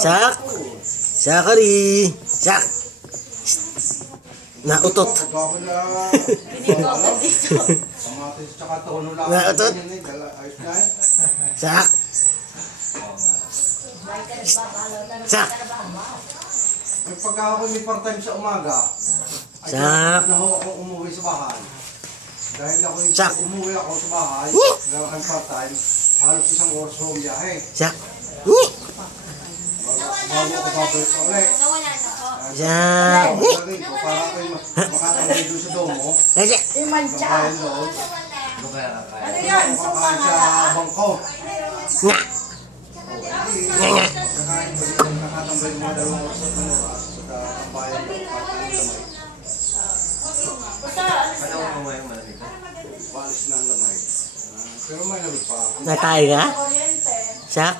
Sak. Sakari. Sak. Nautot. Nautot. Sak. Sak. Pagka ako may part-time sa umaga, ay Sak. na ho akong umuwi sa bahay. Dahil ako Sak. umuwi ako sa bahay, dahil ang part-time, halos isang oras ho biyahe. Sak. Bago ako babalik sa ulit. Sak. Para ako'y makatambay doon sa domo, Sak. babayan doon, Ano yan? makakain sa bangko. Nga. Nga nga. Kakain ko dito, nakatambay mga 2 oras at 1 oras sa tambayan doon, part-time lamay. Palis ng lamay. Pero may lamay pa. Natay ka? Sak.